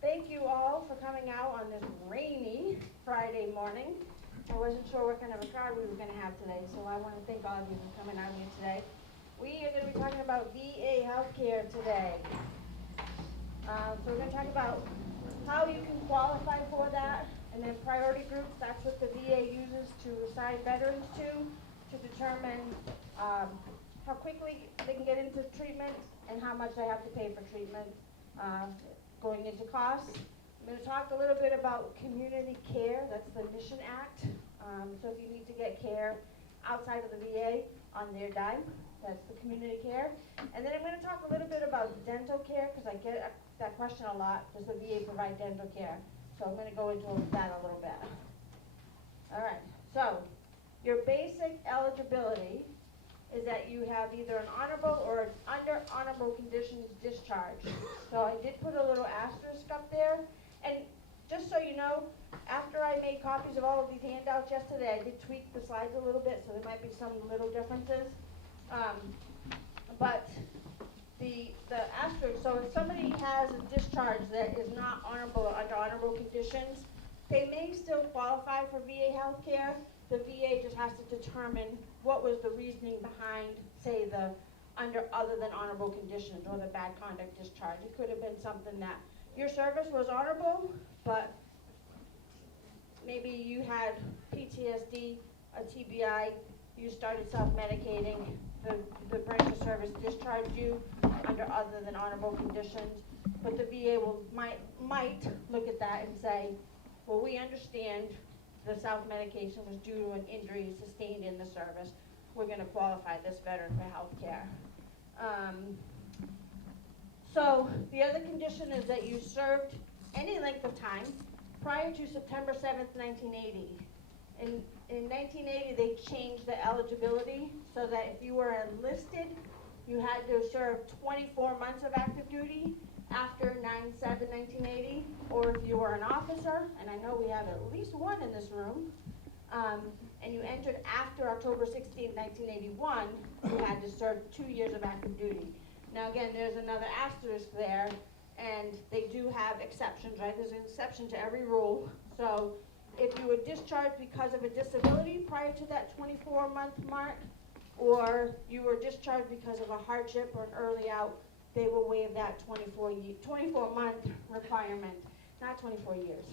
Thank you all for coming out on this rainy Friday morning. I wasn't sure what kind of a crowd we were going to have today, so I want to thank all of you for coming out here today. We are going to be talking about VA healthcare today. So we're going to talk about how you can qualify for that, and then priority groups, that's what the VA uses to assign veterans to determine how quickly they can get into treatment and how much they have to pay for treatment. Going into costs, I'm going to talk a little bit about community care. That's the Mission Act. So if you need to get care outside of the VA on their dime, that's the community care. And then I'm going to talk a little bit about dental care because I get that question a lot. Does the VA provide dental care? So I'm going to go into that a little bit. All right. So your basic eligibility is that you have either an honorable or an under honorable conditions discharge. So I did put a little asterisk up there. And just so you know, after I made copies of all of these handouts yesterday, I did tweak the slides a little bit, so there might be some little differences. But the asterisk, so if somebody has a discharge that is not honorable or under honorable conditions, they may still qualify for VA health care. The VA just has to determine what was the reasoning behind, say, the under other than honorable conditions or the bad conduct discharge. It could have been something that your service was honorable, but maybe you had PTSD, a TBI, you started self-medicating, the branch of service discharged you under other than honorable conditions, but the VA might look at that and say, well, we understand the self-medication was due to an injury sustained in the service. We're going to qualify this veteran for health care. So the other condition is that you served any length of time prior to September 7th, 1980. In 1980, they changed the eligibility so that if you were enlisted, you had to serve 24 months of active duty after 9/7/1980, or if you were an officer, and I know we have at least one in this room, and you entered after October 16, 1981, you had to serve 2 years of active duty. Now again, there's another asterisk there, and they do have exceptions, right? There's an exception to every rule. So if you were discharged because of a disability prior to that 24-month mark, or you were discharged because of a hardship or an early out, they will waive that 24-month requirement, not 24 years.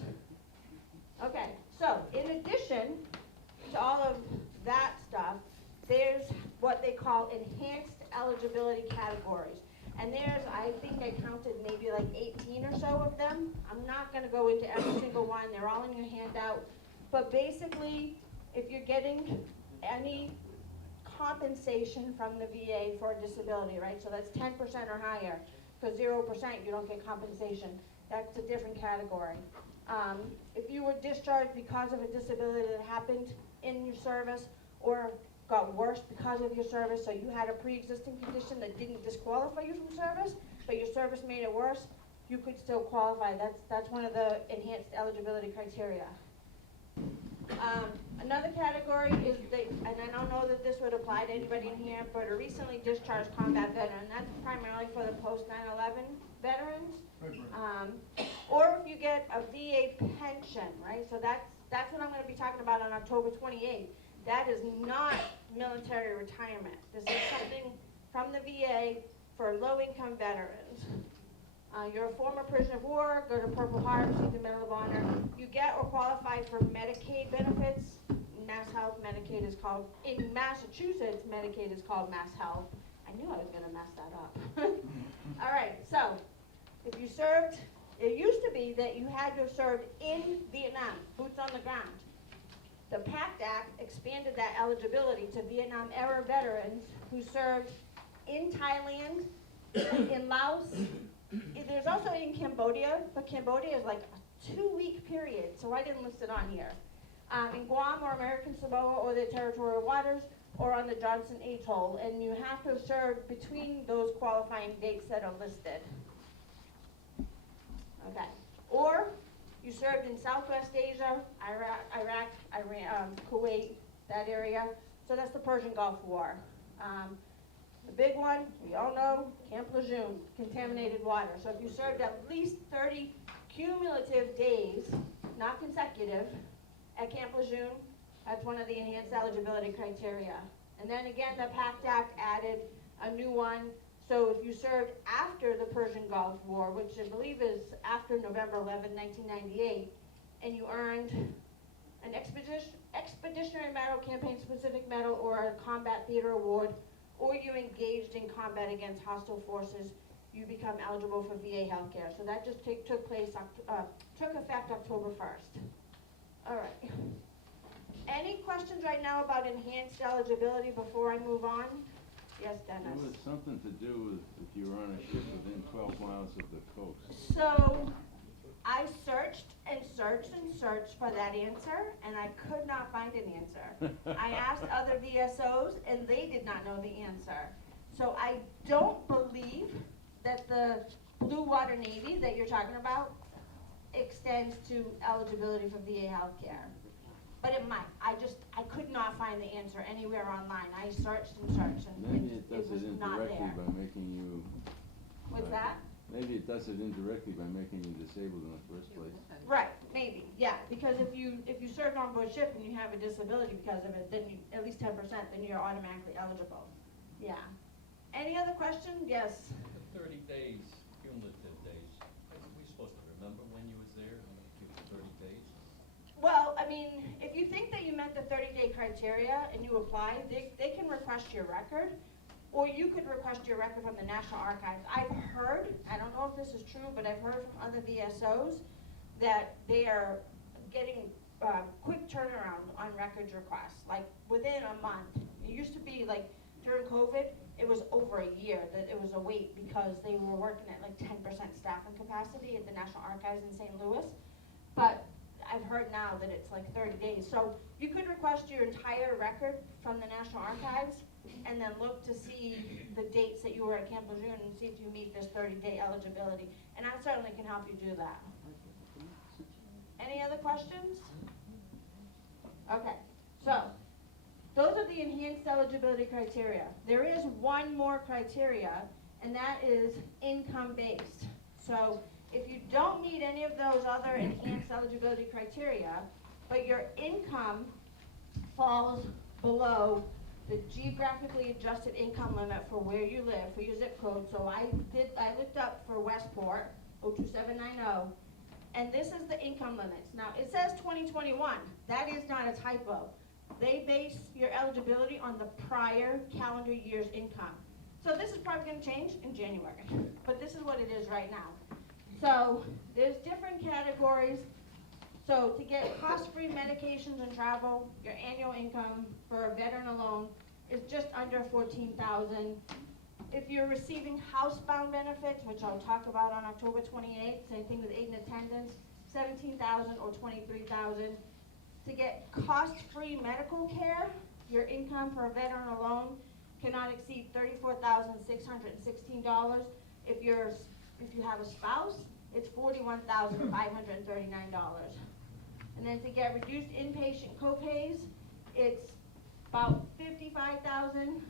Okay, so in addition to all of that stuff, there's what they call enhanced eligibility categories. And there's, I think I counted maybe like 18 or so of them. I'm not going to go into every single one. They're all in your handout. But basically, if you're getting any compensation from the VA for a disability, right? So that's 10% or higher, because 0% you don't get compensation. That's a different category. If you were discharged because of a disability that happened in your service or got worse because of your service, so you had a pre-existing condition that didn't disqualify you from service, but your service made it worse, you could still qualify. That's one of the enhanced eligibility criteria. Another category is, and I don't know that this would apply to anybody in here, but a recently discharged combat veteran. That's primarily for the post 9/11 veterans. Or if you get a VA pension, right? So that's what I'm going to be talking about on October 28th. That is not military retirement. This is something from the VA for low-income veterans. You're a former prisoner of war, go to Purple Heart, receive the Medal of Honor. You get or qualify for Medicaid benefits. Mass Health Medicaid is called, in Massachusetts, Medicaid is called Mass Health. I knew I was going to mess that up. All right, so if you served, it used to be that you had to have served in Vietnam, boots on the ground. The PACT Act expanded that eligibility to Vietnam-era veterans who served in Thailand, in Laos. There's also in Cambodia, but Cambodia is like a 2-week period, so I didn't list it on here. In Guam or American Samoa or their territorial waters, or on the Johnson Atoll, and you have to have served between those qualifying dates that are listed. Okay. Or you served in Southwest Asia, Iraq, Iran, Kuwait, that area. So that's the Persian Gulf War. The big one, we all know, Camp Lejeune, contaminated water. So if you served at least 30 cumulative days, not consecutive, at Camp Lejeune. That's one of the enhanced eligibility criteria. And then again, the PACT Act added a new one. So if you served after the Persian Gulf War, which I believe is after November 11, 1998, and you earned an Expeditionary Medal, Campaign Specific Medal, or a Combat Theater Award, or you engaged in combat against hostile forces, you become eligible for VA healthcare. So that just took effect October 1st. All right. Any questions right now about enhanced eligibility before I move on? Yes, Dennis. It was something to do with if you were on a ship within 12 miles of the coast. So I searched and searched and searched for that answer, and I could not find an answer. I asked other VSOs, and they did not know the answer. So I don't believe that the Blue Water Navy that you're talking about extends to eligibility for VA healthcare. But it might. I could not find the answer anywhere online. I searched and searched, and Maybe it does was it not indirectly there. by making you. What's that? Maybe it does it indirectly by making you disabled in the first place. Right, maybe, yeah, because if you served on board ship and you have a disability because of it, then you, at least 10%, then you're automatically eligible. Yeah. Any other question? Yes. The 30 days, cumulative days, are we supposed to remember when you was there, 30 days? Well, I mean, if you think that you met the 30-day criteria and you apply, they can request your record, or you could request your record from the National Archives. I've heard, I don't know if this is true, but I've heard from other VSOs that they are getting quick turnaround on records requests, like within a month. It used to be like during COVID, it was over a year that it was a wait because they were working at like 10% staffing capacity at the National Archives in St. Louis. But I've heard now that it's like 30 days. So you could request your entire record from the National Archives and then look to see the dates that you were at Camp Lejeune and see if you meet this 30-day eligibility. And I certainly can help you do that. Any other questions? Okay, so those are the enhanced eligibility criteria. There is one more criteria, and that is income-based. So if you don't meet any of those other enhanced eligibility criteria, but your income falls below the geographically adjusted income limit for where you live, for your zip code. So I looked up for Westport, 02790, and this is the income limits. Now it says 2021, that is not a typo. They base your eligibility on the prior calendar year's income. So this is probably gonna change in January, but this is what it is right now. So there's different categories. So to get cost-free medications and travel, your annual income for a veteran alone is just under $14,000. If you're receiving housebound benefits, which I'll talk about on October 28th, same thing with aid and attendance, $17,000 or $23,000. To get cost-free medical care, your income for a veteran alone cannot exceed $34,616. If you have a spouse, it's $41,539. And then to get reduced inpatient copays, it's about $55,000.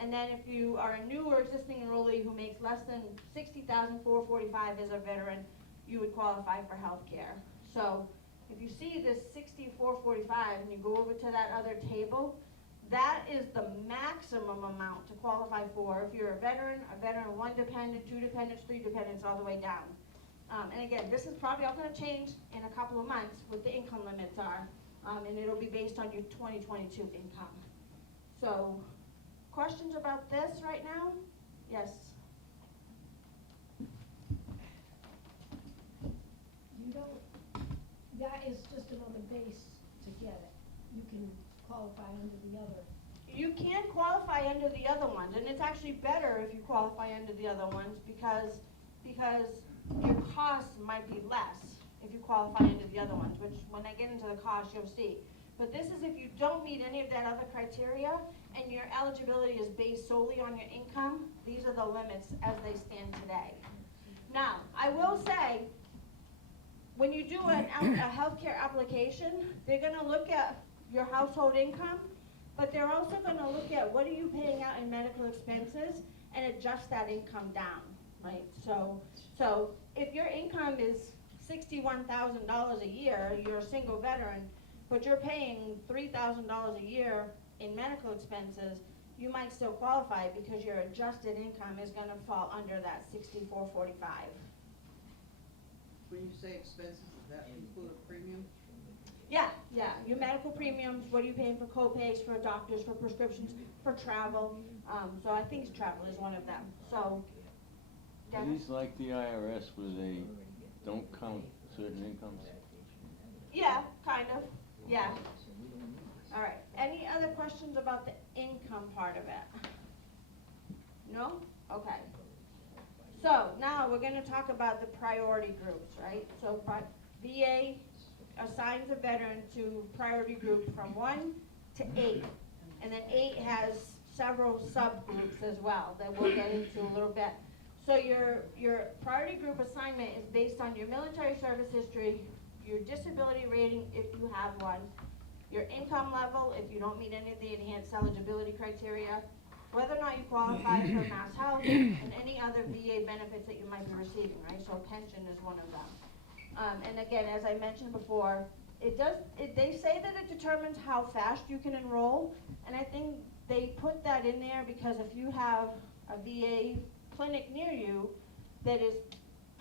And then if you are a new or existing enrollee who makes less than $60,445 as a veteran, you would qualify for health care. So if you see this $64,445 and you go over to that other table, that is the maximum amount to qualify for if you're a veteran, one dependent, two dependents, three dependents, all the way down. And again, this is probably all going to change in a couple of months what the income limits are, and it'll be based on your 2022 income. So, questions about this right now? Yes? You don't, that is just another base to get it. You can qualify under the other. You can qualify under the other ones, and it's actually better if you qualify under the other ones because your costs might be less if you qualify under the other ones, which when I get into the cost, you'll see. But this is if you don't meet any of that other criteria and your eligibility is based solely on your income, these are the limits as they stand today. Now, I will say, when you do a healthcare application, they're gonna look at your household income, but they're also gonna look at what are you paying out in medical expenses and adjust that income down, right? So if your income is $61,000 a year, you're a single veteran, but you're paying $3,000 a year in medical expenses, you might still qualify because your adjusted income is gonna fall under that 6445. When you say expenses, does that include a premium? Yeah, your medical premiums, what are you paying for co-pays, for doctors, for prescriptions, for travel, so I think travel is one of them, so. Are Dennis? these like the IRS where they don't count certain incomes? Yeah, kind of, yeah. All right, any other questions about the income part of it? No? Okay. So now we're gonna talk about the priority groups, right? So VA assigns a veteran to priority group from 1 to 8. And then 8 has several subgroups as well that we'll get into a little bit. So your priority group assignment is based on your military service history, your disability rating if you have one, your income level if you don't meet any of the enhanced eligibility criteria, whether or not you qualify for Mass Health, and any other VA benefits that you might be receiving, right? So pension is one of them. And again, as I mentioned before, they say that it determines how fast you can enroll, and I think they put that in there because if you have a VA clinic near you that is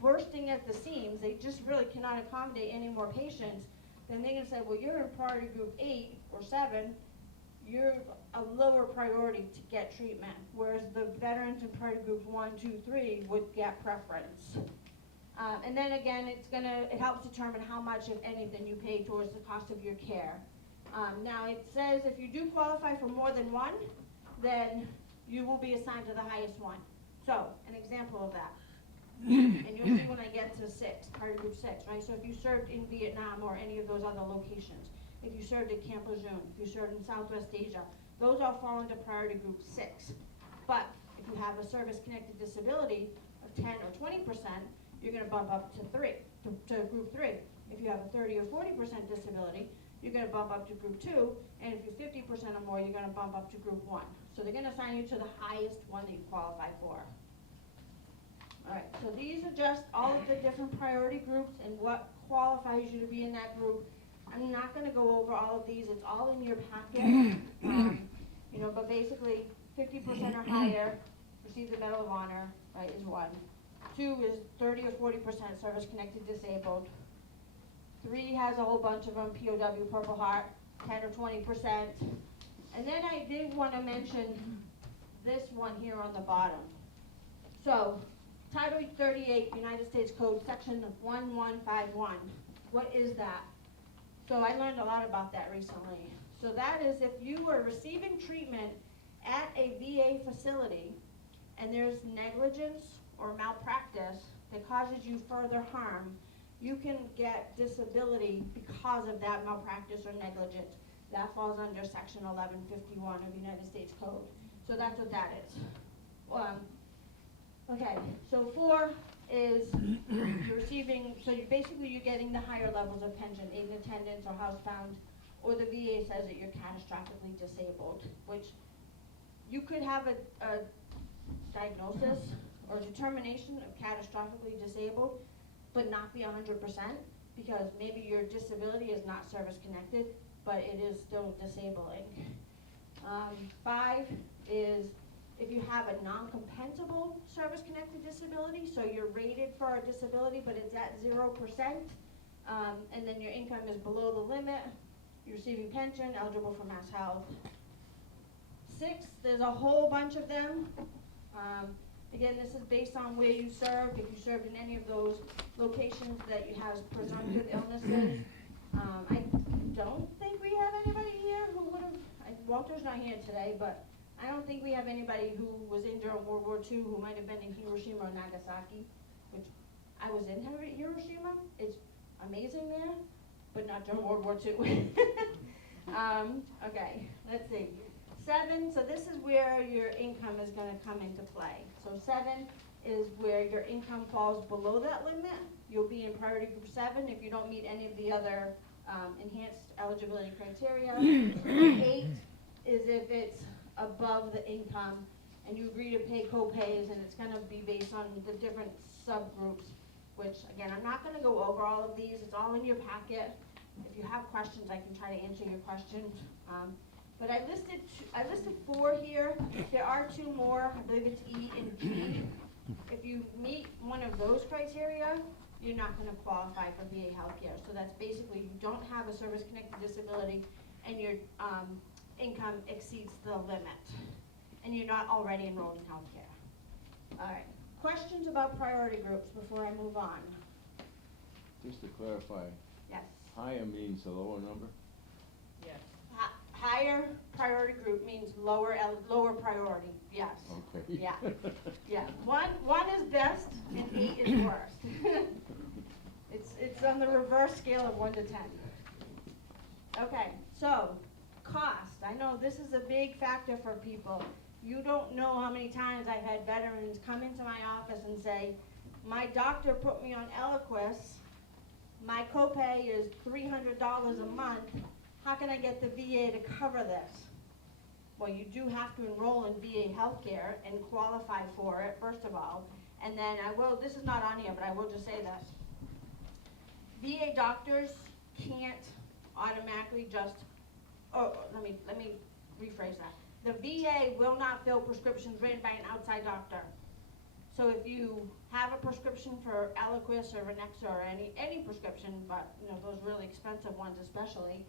bursting at the seams, they just really cannot accommodate any more patients, then they're gonna say, well, you're in priority group 8 or 7, you're a lower priority to get treatment, whereas the veterans in priority groups 1, 2, 3 would get preference. And then again, it helps determine how much, if anything, you pay towards the cost of your care. Now it says if you do qualify for more than one, then you will be assigned to the highest one. So, an example of that. And you'll see when I get to 6, priority group 6, right? So if you served in Vietnam or any of those other locations, if you served at Camp Lejeune, if you served in Southwest Asia, those all fall into priority group 6. But if you have a service-connected disability of 10 or 20%, you're gonna bump up to group 3. If you have a 30 or 40% disability, you're gonna bump up to group 2, and if you're 50% or more, you're gonna bump up to group 1. So they're gonna assign you to the highest one that you qualify for. Alright, so these are just all of the different priority groups and what qualifies you to be in that group. I'm not gonna go over all of these, it's all in your packet. But basically 50% or higher receive the Medal of Honor, right, is 1. 2 is 30 or 40% service-connected disabled. 3 has a whole bunch of them, POW, Purple Heart, 10 or 20%. And then I did want to mention this one here on the bottom. So, Title 38, United States Code, Section 1151. What is that? So I learned a lot about that recently. So that is if you were receiving treatment at a VA facility and there's negligence or malpractice that causes you further harm, you can get disability because of that malpractice or negligence. That falls under Section 1151 of the United States Code. So that's what that is. Okay, so 4 is you're receiving, so you're getting the higher levels of pension, aid in attendance or housebound, or the VA says that you're catastrophically disabled, which you could have a diagnosis or determination of catastrophically disabled, but not be 100%, because maybe your disability is not service-connected, but it is still disabling. 5 is if you have a non-compensable service-connected disability, so you're rated for a disability, but it's at 0%, and then your income is below the limit, you're receiving pension, eligible for Mass Health. 6, there's a whole bunch of them. Again, this is based on where you served. If you served in any of those locations that you have presumptive illnesses. I don't think we have anybody here who would have, Walter's not here today, but I don't think we have anybody who was in during World War II who might have been in Hiroshima or Nagasaki, which I was in Hiroshima. It's amazing there, but not during World War II. Okay, let's see. 7, so this is where your income is going to come into play. So 7 is where your income falls below that limit. You'll be in priority group 7 if you don't meet any of the other enhanced eligibility criteria. 8 is if it's above the income and you agree to pay co-pays, and it's going to be based on the different subgroups. which, again, I'm not gonna go over all of these, it's all in your packet. If you have questions, I can try to answer your questions. But I listed 4 here, there are 2 more, I believe it's E and G. If you meet one of those criteria, you're not gonna qualify for VA healthcare. So that's basically, you don't have a service-connected disability, and your income exceeds the limit, and you're not already enrolled in healthcare. All right, questions about priority groups before I move on? Just to clarify, Yes. higher means a lower number? Yes. Higher priority group means lower priority, yes. Okay. Yeah, yeah. One is best and 8 is worst. It's on the reverse scale of 1 to 10. Okay, so cost. I know this is a big factor for people. You don't know how many times I've had veterans come into my office and say, my doctor put me on Eliquis, my copay is $300 a month, how can I get the VA to cover this? Well, you do have to enroll in VA healthcare and qualify for it, first of all. And then this is not on here, but I will just say this. VA doctors can't automatically let me rephrase that. The VA will not fill prescriptions written by an outside doctor. So if you have a prescription for Eliquis or Renexa or any prescription, but those really expensive ones especially,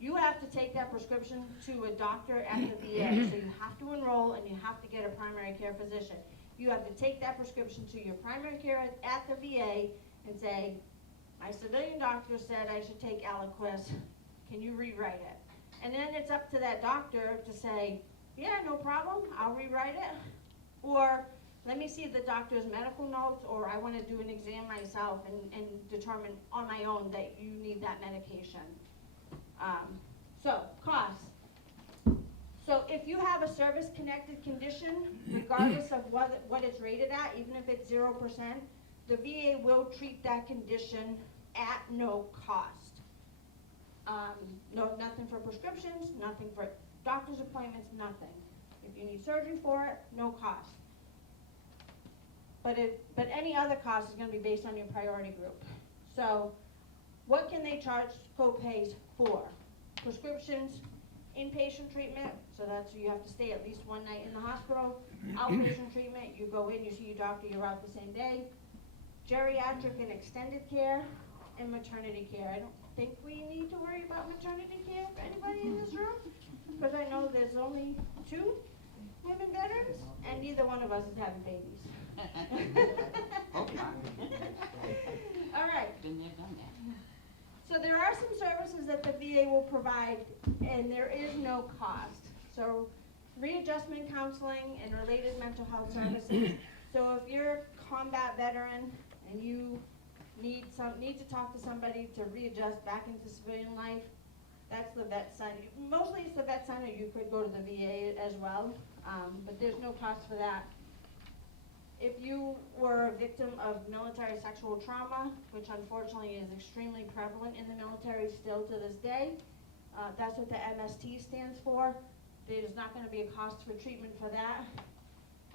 you have to take that prescription to a doctor at the VA. So you have to enroll and you have to get a primary care physician. You have to take that prescription to your primary care at the VA and say, my civilian doctor said I should take Eliquis, can you rewrite it? And then it's up to that doctor to say, yeah, no problem, I'll rewrite it. Or let me see the doctor's medical notes, or I want to do an exam myself and determine on my own that you need that medication. So, costs. So if you have a service-connected condition, regardless of what it's rated at, even if it's 0%, the VA will treat that condition at no cost. Nothing for prescriptions, nothing for doctor's appointments, nothing. If you need surgery for it, no cost. But any other cost is going to be based on your priority group. So what can they charge co-pays for? Prescriptions, inpatient treatment, so that's you have to stay at least 1 night in the hospital. Outpatient treatment, you go in, you see your doctor, you're out the same day. Geriatric and extended care, and maternity care. I don't think we need to worry about maternity care for anybody in this room, because I know there's only 2 women veterans, and neither one of us is having babies. All right. Been there, done that. So there are some services that the VA will provide, and there is no cost. So readjustment counseling and related mental health services. So if you're a combat veteran and you need to talk to somebody to readjust back into civilian life, that's the vet center. Mostly it's the vet center. You could go to the VA as well, but there's no cost for that. If you were a victim of military sexual trauma, which unfortunately is extremely prevalent in the military still to this day, that's what the MST stands for. There's not going to be a cost for treatment for that.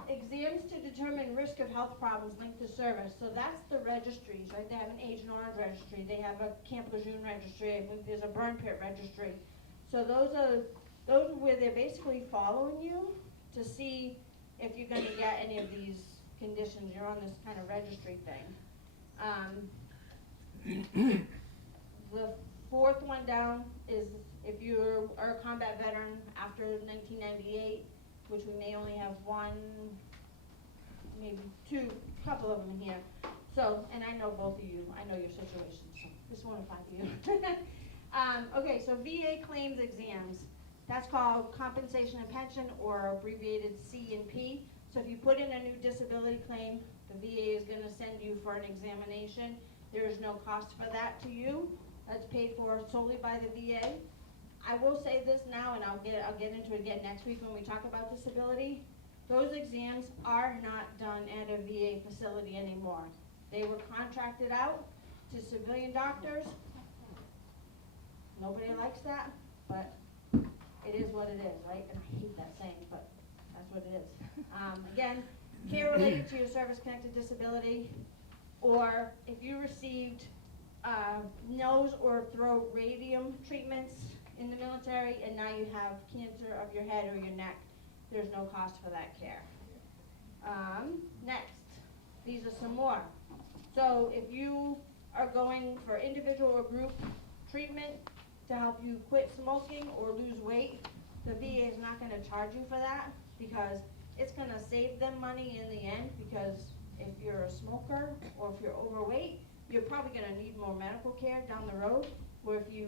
Exams to determine risk of health problems linked to service. So that's the registries, right? They have an Agent Orange registry. They have a Camp Lejeune registry. I think there's a burn pit registry. So those are where they're basically following you to see if you're going to get any of these conditions. You're on this kind of registry thing. The 4th one down is if you are a combat veteran after 1998, which we may only have 1, maybe 2, couple of them here. So, and I know both of you, I know your situation, so this won't apply to you. Okay, so VA claims exams. That's called compensation and pension, or abbreviated C&P. So if you put in a new disability claim, the VA is going to send you for an examination. There is no cost for that to you. That's paid for solely by the VA. I will say this now, and I'll get into it again next week when we talk about disability. Those exams are not done at a VA facility anymore. They were contracted out to civilian doctors. Nobody likes that, but it is what it is, right? And I hate that saying, but that's what it is. Again, care related to your service-connected disability. or if you received nose or throat radium treatments in the military and now you have cancer of your head or your neck, there's no cost for that care. Next, these are some more. So if you are going for individual or group treatment to help you quit smoking or lose weight, the VA is not going to charge you for that because it's going to save them money in the end, because if you're a smoker or if you're overweight, you're probably going to need more medical care down the road, where if you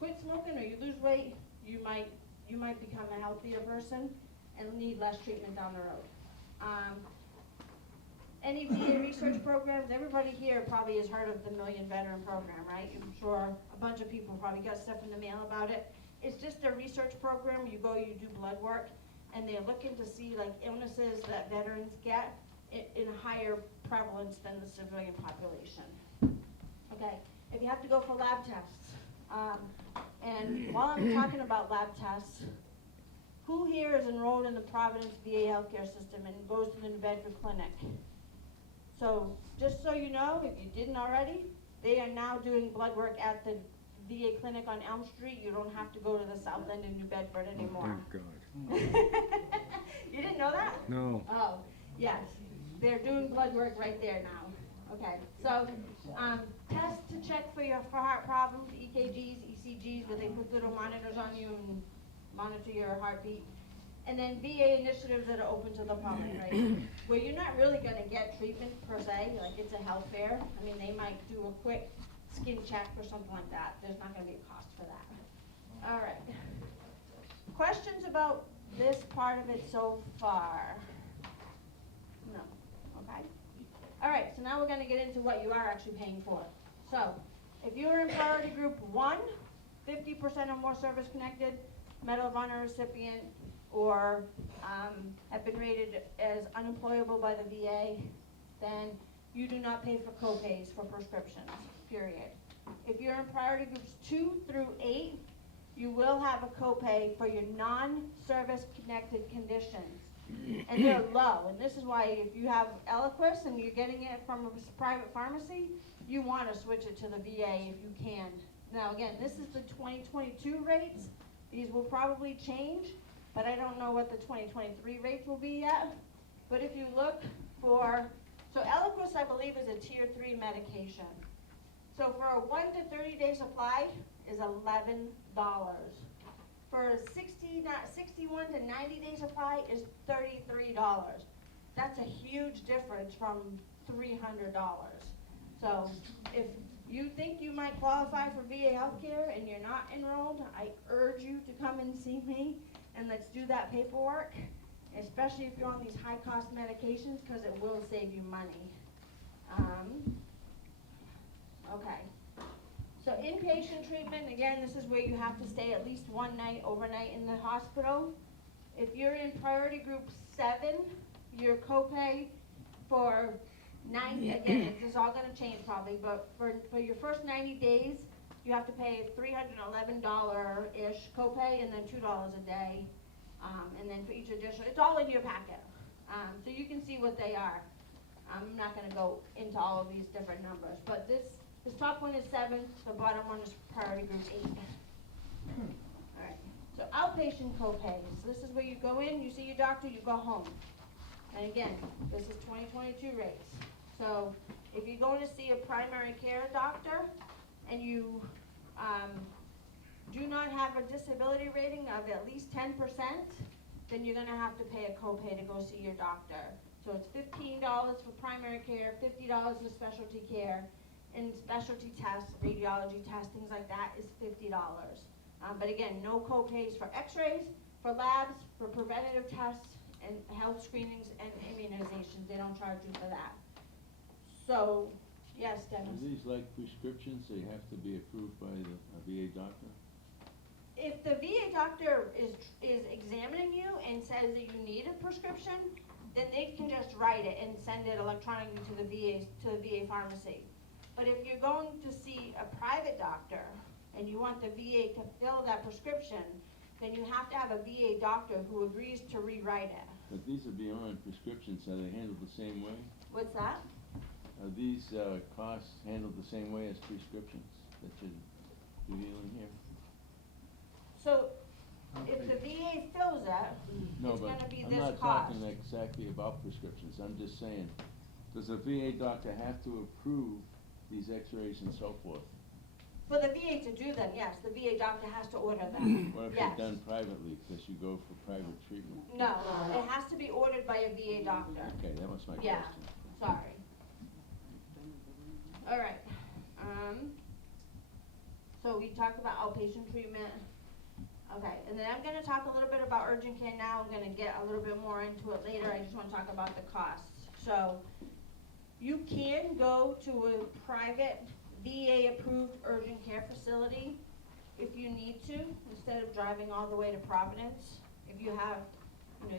quit smoking or you lose weight, you might become a healthier person and need less treatment down the road. Any VA research programs, everybody here probably has heard of the Million Veteran Program, right? I'm sure a bunch of people probably got stuff in the mail about it. It's just a research program. You go, you do blood work, and they're looking to see like illnesses that veterans get in a higher prevalence than the civilian population. Okay, if you have to go for lab tests, and while I'm talking about lab tests, who here is enrolled in the Providence VA healthcare system and goes to the New Bedford Clinic? So just so you know, if you didn't already, they are now doing blood work at the VA clinic on Elm Street. You don't have to go to the South End in New Bedford anymore. Oh, God. You didn't know that? No. Oh, yes. They're doing blood work right there now. Okay, so tests to check for heart problems, EKGs, ECGs, where they put little monitors on you and monitor your heartbeat. And then VA initiatives that are open to the public, right? Where you're not really going to get treatment per se, like it's a health fair. I mean, they might do a quick skin check or something like that. There's not going to be a cost for that. All right. Questions about this part of it so far? No. Okay. All right, so now we're going to get into what you are actually paying for. So, if you're in priority group 1, 50% or more service connected, Medal of Honor recipient, or have been rated as unemployable by the VA, then you do not pay for co-pays for prescriptions, period. If you're in priority groups 2 through 8, you will have a co-pay for your non-service connected conditions. And they're low, and this is why if you have Eliquis and you're getting it from a private pharmacy, you want to switch it to the VA if you can. Now again, this is the 2022 rates. These will probably change, but I don't know what the 2023 rates will be yet. But if you look for, so Eliquis I believe is a tier 3 medication. So for a 1 to 30 day supply is $11. For a 61 to 90 day supply is $33. That's a huge difference from $300. So if you think you might qualify for VA healthcare and you're not enrolled, I urge you to come and see me and let's do that paperwork, especially if you're on these high cost medications, because it will save you money. Okay. So inpatient treatment, again, this is where you have to stay at least one night overnight in the hospital. If you're in priority group 7, your copay for 90, again, this is all going to change probably, but for your first 90 days, you have to pay $311-ish copay and then $2 a day. And then for each additional, it's all in your packet. So you can see what they are. I'm not going to go into all of these different numbers, but this top one is 7, the bottom one is priority group 8. All right, so outpatient copays. This is where you go in, you see your doctor, you go home. And again, this is 2022 rates. So if you're going to see a primary care doctor and you do not have a disability rating of at least 10%, then you're going to have to pay a copay to go see your doctor. So it's $15 for primary care, $50 for specialty care, and specialty tests, radiology tests, things like that is $50. But again, no co-pays for x-rays, for labs, for preventative tests, and health screenings and immunizations. They don't charge you for that. So, yes, Dennis? Are these like prescriptions? They have to be approved by a VA doctor? If the VA doctor is examining you and says that you need a prescription, then they can just write it and send it electronically to the VA pharmacy. But if you're going to see a private doctor and you want the VA to fill that prescription, then you have to have a VA doctor who agrees to rewrite it. But these are beyond prescriptions. Are they handled the same way? What's that? Are these, costs handled the same way as prescriptions that you're dealing here? So, if the VA fills it, No, it's but gonna be I'm this not cost. talking exactly about prescriptions, I'm just saying, does a VA doctor have to approve these x-rays and so forth? For the VA to do them, yes, the VA doctor has to order them, What if yes. they're done privately, because you go for private treatment? No, it has to be ordered by a VA doctor. Okay, that was my Yeah, question. sorry. All right, so we talked about outpatient treatment. Okay, and then I'm gonna talk a little bit about urgent care now, I'm gonna get a little bit more into it later, I just wanna talk about the costs. So, you can go to a private VA-approved urgent care facility if you need to, instead of driving all the way to Providence. If you have,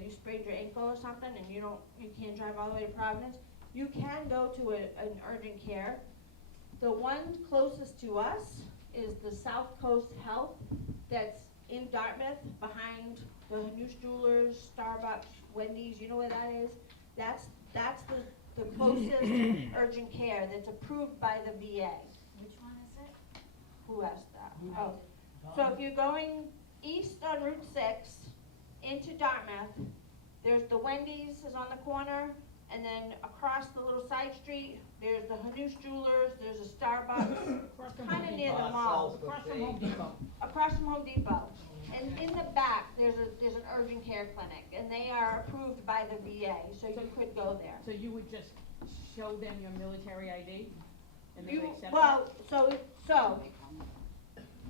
you sprained your ankle or something and you can't drive all the way to Providence, you can go to an urgent care. The one closest to us is the South Coast Health, that's in Dartmouth, behind the Hanoush Jewelers, Starbucks, Wendy's, you know where that is? That's the closest urgent care that's approved by the VA. Which one is it? Who asked that? Oh, so if you're going east on Route 6 into Dartmouth, there's the Wendy's is on the corner, and then across the little side street, there's the Hanoush Jewelers, there's a Starbucks, kinda near the mall. Across from Home Depot. Across from Home Depot. And in the back, there's an urgent care clinic, and they are approved by the VA, so you could go there. So you would just show them your military ID and they would You, accept it? well, so,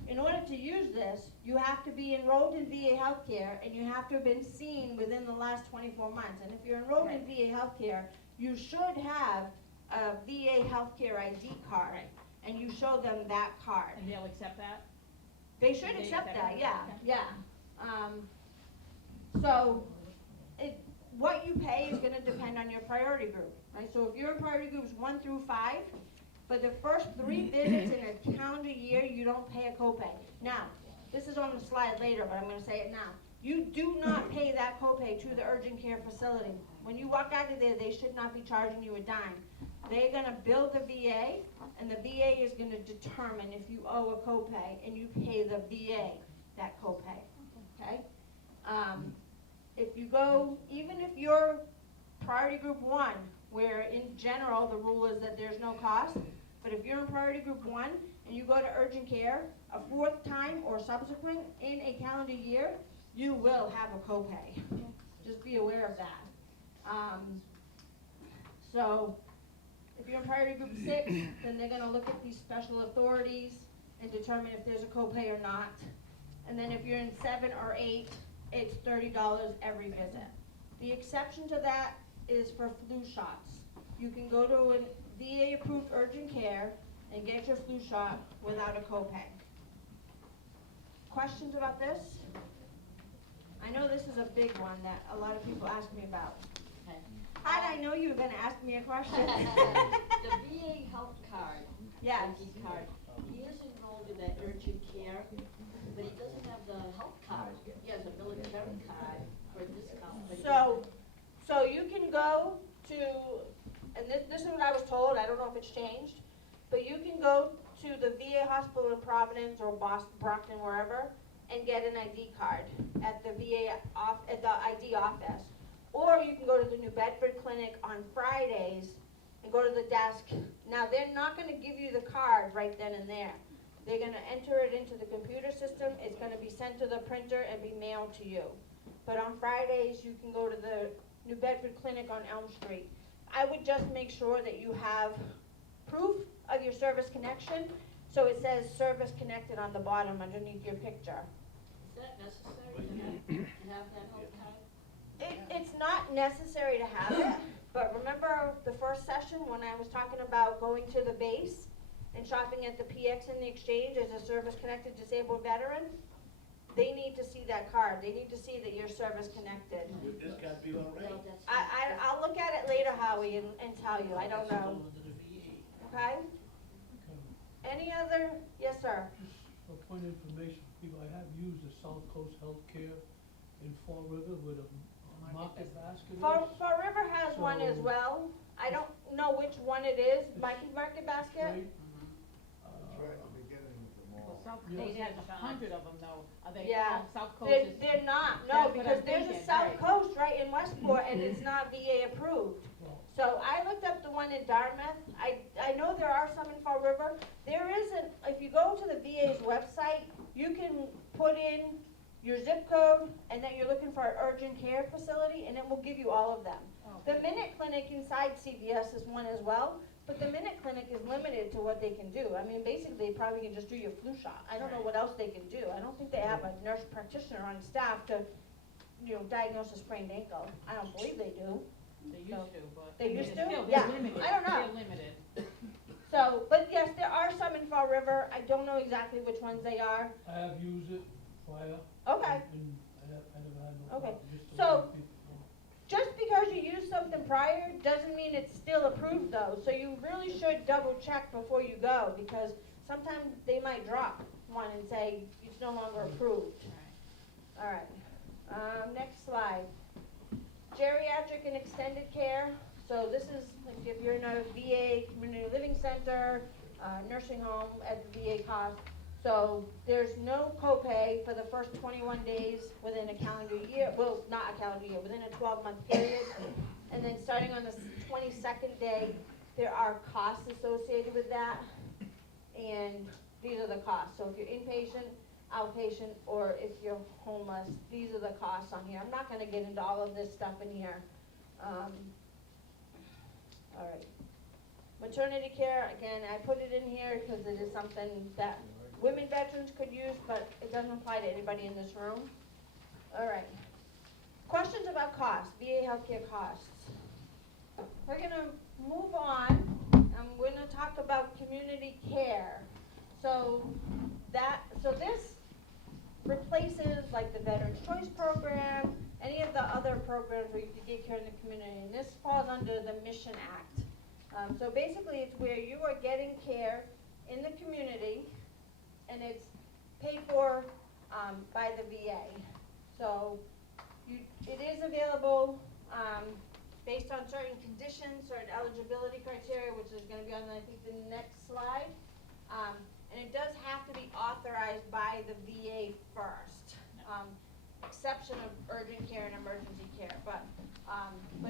in order to use this, you have to be enrolled in VA healthcare, and you have to have been seen within the last 24 months. And if you're enrolled in VA healthcare, you should have a VA healthcare ID card, Right. and you show them that card. And they'll accept that? They should They accept accept that, it? yeah, Okay. yeah. So, what you pay is gonna depend on your priority group, right? So if you're in priority groups 1 through 5, for the first 3 visits in a calendar year, you don't pay a copay. Now, this is on the slide later, but I'm gonna say it now. You do not pay that copay to the urgent care facility. When you walk out of there, they should not be charging you a dime. They're gonna bill the VA, and the VA is gonna determine if you owe a copay, and you pay the VA that copay, okay? If you go, even if you're priority group 1, where in general, the rule is that there's no cost, but if you're in priority group 1, and you go to urgent care a 4th time or subsequent in a calendar year, you will have a copay. Just be aware of that. So, if you're in priority group 6, then they're gonna look at these special authorities and determine if there's a copay or not. And then if you're in 7 or 8, it's $30 every visit. The exception to that is for flu shots. You can go to a VA-approved urgent care and get your flu shot without a copay. Questions about this? I know this is a big one that a lot of people ask me about. How did I know you were gonna ask me a question? The VA health card. Yes. ID card. He is enrolled in that urgent care, but he doesn't have the health card. He has a military card for a discount. but he So you can go to, and this is what I was told, I don't know if it's changed, but you can go to the VA hospital in Providence or Boston, Brockton, wherever, and get an ID card at the VA at the ID office. Or you can go to the New Bedford Clinic on Fridays and go to the desk. Now, they're not gonna give you the card right then and there. They're gonna enter it into the computer system, it's gonna be sent to the printer and be mailed to you. But on Fridays, you can go to the New Bedford Clinic on Elm Street. I would just make sure that you have proof of your service connection, so it says service connected on the bottom underneath your picture. Is that necessary to have that health card? It's not necessary to have it, but remember the first session when I was talking about going to the base and shopping at the PX and the Exchange as a service-connected disabled veteran? They need to see that card. They need to see that you're service-connected. Would this card be all right? No, that's. I'll look at it later, Howie, and tell you. I don't know. Okay? Any other? Yes, sir. Just for point of information, people, I have used the South Coast Healthcare in Fall River with a market basket. Fall River has one as So- well. I don't know which one it is, Market Basket? Right? It's right at the beginning of the Well, mall. South Yeah. Coast has 100 of them though, are they Yeah. all South Coast They're, is? they're not, no, That's what because I'm there's a thinking, South right. Coast right in Westport, and it's not VA approved. Well, So I looked up the one in Dartmouth. I know there are some in Fall River. There isn't, if you go to the VA's website, you can put in your zip code and that you're looking for an urgent care facility, and it will give you all of them. The Minute Clinic inside CVS is one as well, but the Minute Clinic is limited to what they can do. I mean, basically, they probably can just do your flu shot. I don't know what else they can do. I don't think they have a nurse practitioner on staff to, diagnose a sprained ankle. I don't believe they do. They used to, but. They I mean, used it's to? still, Yeah. they're limited, I don't know. they're limited. So, but yes, there are some in Fall River. I don't know exactly which ones they are. I have used it prior. Okay. And I never had no Okay. problem, just to So- let people know. Just because you use something prior doesn't mean it's still approved though. So you really should double check before you go, because sometimes they might drop one and say it's no longer approved. All right. Next slide. Geriatric and extended care. So this is like if you're in a VA community living center, nursing home at the VA cost. So there's no copay for the first 21 days within a calendar year. Well, not a calendar year, within a 12-month period. And then starting on the 22nd day, there are costs associated with that. And these are the costs. So if you're inpatient, outpatient, or if you're homeless, these are the costs on here. I'm not gonna get into all of this stuff in here. All right. Maternity care, again, I put it in here because it is something that women veterans could use, but it doesn't apply to anybody in this room. All right. Questions about costs, VA healthcare costs. We're gonna move on, and we're gonna talk about community care. So this replaces like the Veterans Choice Program, any of the other programs where you can get care in the community, and this falls under the Mission Act. So basically, it's where you are getting care in the community, and it's paid for by the VA. So it is available based on certain conditions, certain eligibility criteria, which is going to be on, I think, the next slide. And it does have to be authorized by the VA first. Exception of urgent care and emergency care, but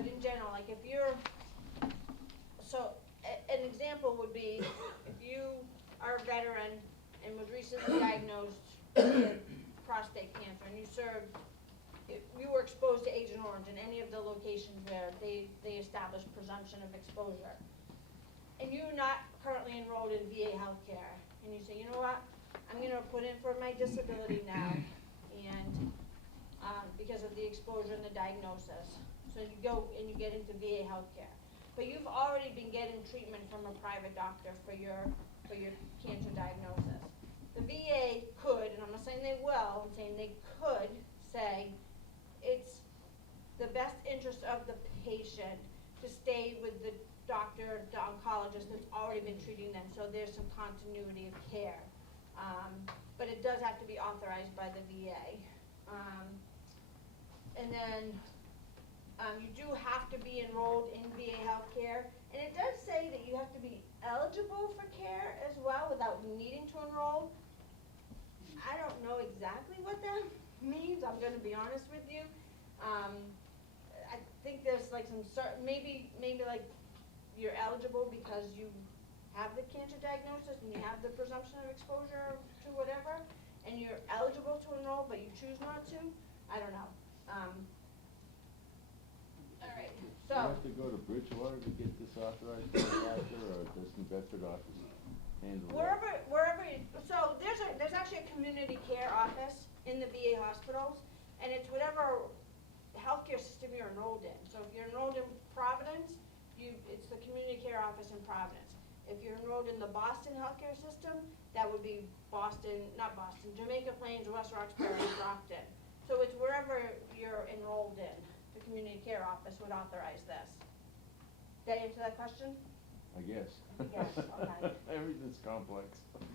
in general, like if you're, so an example would be if you are a veteran and was recently diagnosed with prostate cancer and you were exposed to Agent Orange in any of the locations where they established presumption of exposure, and you're not currently enrolled in VA healthcare, and you say, you know what, I'm gonna put in for my disability now, and because of the exposure and the diagnosis. So you go and you get into VA healthcare. But you've already been getting treatment from a private doctor for your cancer diagnosis. The VA could, and I'm not saying they will, I'm saying they could say it's the best interest of the patient to stay with the doctor, the oncologist that's already been treating them, so there's some continuity of care. But it does have to be authorized by the VA. And then you do have to be enrolled in VA healthcare, and it does say that you have to be eligible for care as well without needing to enroll. I don't know exactly what that means, I'm gonna be honest with you. I think there's like some certain, maybe like you're eligible because you have the cancer diagnosis and you have the presumption of exposure to whatever, and you're eligible to enroll, but you choose not to. I don't know. All right, Do you so, have to go to Bridgewater to get this authorized by the doctor, or does New Bedford office handle that? wherever, so there's actually a community care office in the VA hospitals, and it's whatever healthcare system you're enrolled in. So if you're enrolled in Providence, it's the community care office in Providence. If you're enrolled in the Boston healthcare system, that would be Jamaica Plains, West Roxbury, and Brockton. So it's wherever you're enrolled in, the community care office would authorize this. Did I answer that question? I guess. Yes, okay. Everything's complex.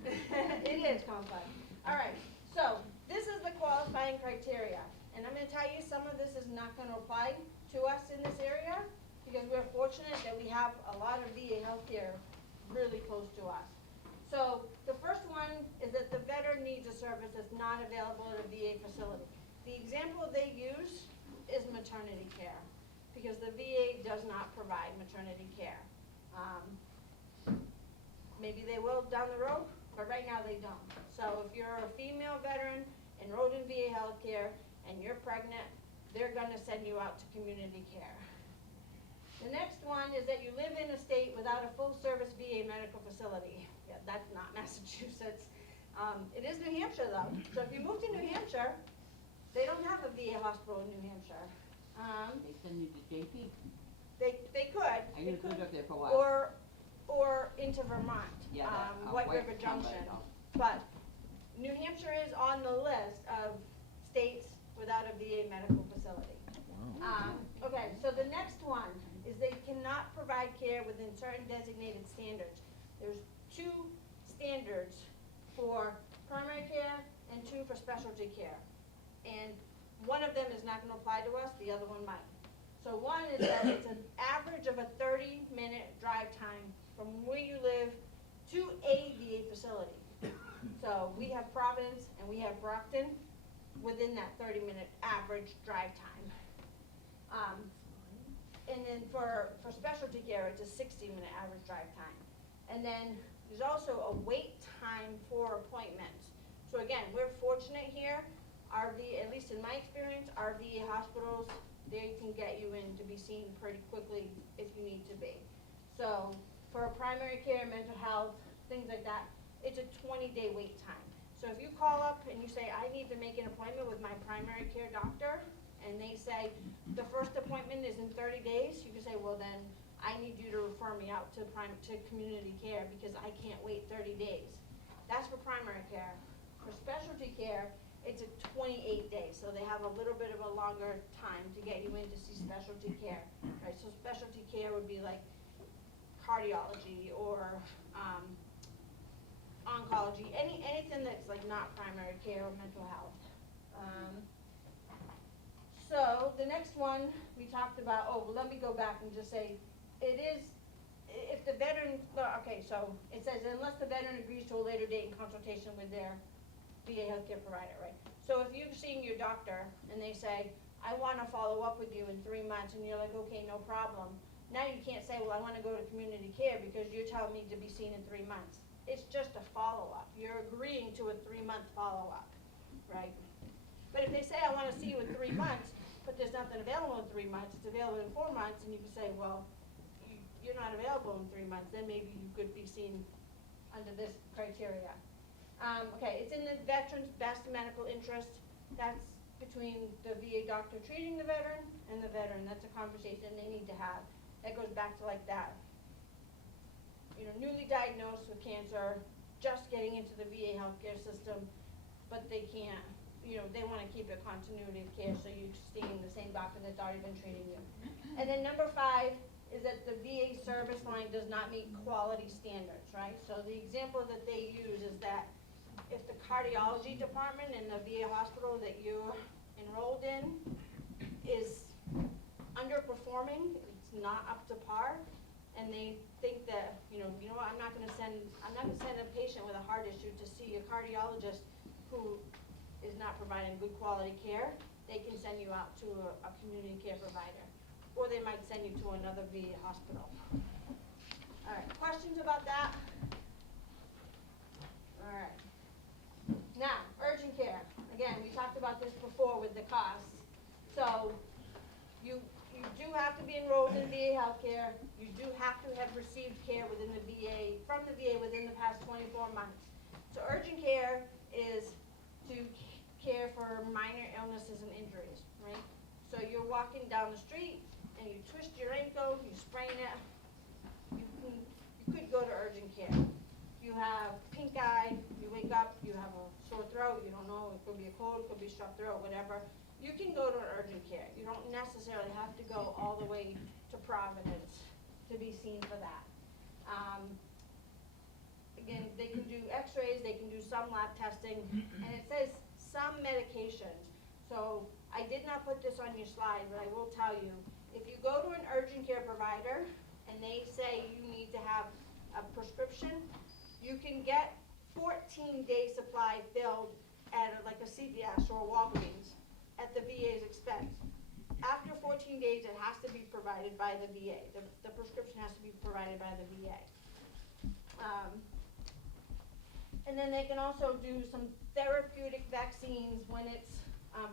It is complex. All right, so this is the qualifying criteria. And I'm gonna tell you, some of this is not gonna apply to us in this area, because we're fortunate that we have have a lot of VA healthcare really close to us. So the first one is that the veteran needs a service that's not available at a VA facility. The example they use is maternity care, because the VA does not provide maternity care. Maybe they will down the road, but right now they don't. So if you're a female veteran enrolled in VA healthcare and you're pregnant, they're gonna send you out to community care. The next one is that you live in a state without a full-service VA medical facility. Yeah, that's not Massachusetts. It is New Hampshire though. So if you move to New Hampshire, they don't have a VA hospital in New Hampshire. They send you to JP. They could. I used to could. live there for a while. Or into Vermont, Yeah, that, White White River Town, Junction. right, But New Hampshire is on the list of states without a VA medical facility. Okay, so the next one is they cannot provide care within certain designated standards. There's 2 standards for primary care and 2 for specialty care. And one of them is not gonna apply to us, the other one might. So one is that it's an average of a 30-minute drive time from where you live to a VA facility. So we have Providence and we have Brockton within that 30-minute average drive time. And then for specialty care, it's a 60-minute average drive time. And then there's also a wait time for appointments. So again, we're fortunate here. Our VA, at least in my experience, our VA hospitals, they can get you in to be seen pretty quickly if you need to be. So for primary care, mental health, things like that, it's a 20-day wait time. So if you call up and you say, I need to make an appointment with my primary care doctor, and they say, the first appointment is in 30 days, you can say, well then, I need you to refer me out to community care because I can't wait 30 days. That's for primary care. For specialty care, it's a 28 days, so they have a little bit of a longer time to get you in to see specialty care, right? So specialty care would be like cardiology or oncology, anything that's like not primary care or mental health. So the next one we talked about, well, let me go back and just say, it is, if the veteran, okay, so it says unless the veteran agrees to a later date in consultation with their VA healthcare provider, right? So if you're seeing your doctor and they say, I wanna follow up with you in 3 months, and you're like, okay, no problem. Now you can't say, well, I wanna go to community care because you're telling me to be seen in 3 months. It's just a follow-up. You're agreeing to a 3-month follow-up, right? But if they say, I wanna see you in 3 months, but there's nothing available in 3 months, it's available in 4 months, and you can say, well, you're not available in 3 months, then maybe you could be seen under this criteria. Okay, it's in the veteran's best medical interest. That's between the VA doctor treating the veteran and the veteran. That's a conversation they need to have. That goes back to like that, newly diagnosed with cancer, just getting into the VA healthcare system, but they can't, they wanna keep a continuity of care, so you're seeing the same doctor that's already been treating you. And then number 5 is that the VA service line does not meet quality standards, right? So the example that they use is that if the cardiology department in the VA hospital that you're enrolled in is underperforming, it's not up to par, and they think that, I'm not gonna send a patient with a heart issue to see a cardiologist who is not providing good quality care, they can send you out to a community care provider. Or they might send you to another VA hospital. All right, questions about that? All right. Now, urgent care. Again, we talked about this before with the costs. So, you do have to be enrolled in VA healthcare. You do have to have received care within the VA, from the VA within the past 24 months. So urgent care is to care for minor illnesses and injuries, right? So you're walking down the street and you twist your ankle, you sprain it, you could go to urgent care. You have pink eye, you wake up, you have a sore throat, you don't know, it could be a cold, it could be strep throat, whatever. You can go to urgent care. You don't necessarily have to go all the way to Providence to be seen for that. Again, they can do x-rays, they can do some lab testing, and it says some medications. So I did not put this on your slide, but I will tell you, if you go to an urgent care provider and and they say you need to have a prescription, you can get 14-day supply filled at like a CVS or a Walgreens at the VA's expense. After 14 days, it has to be provided by the VA. The prescription has to be provided by the VA. And then they can also do some therapeutic vaccines when it's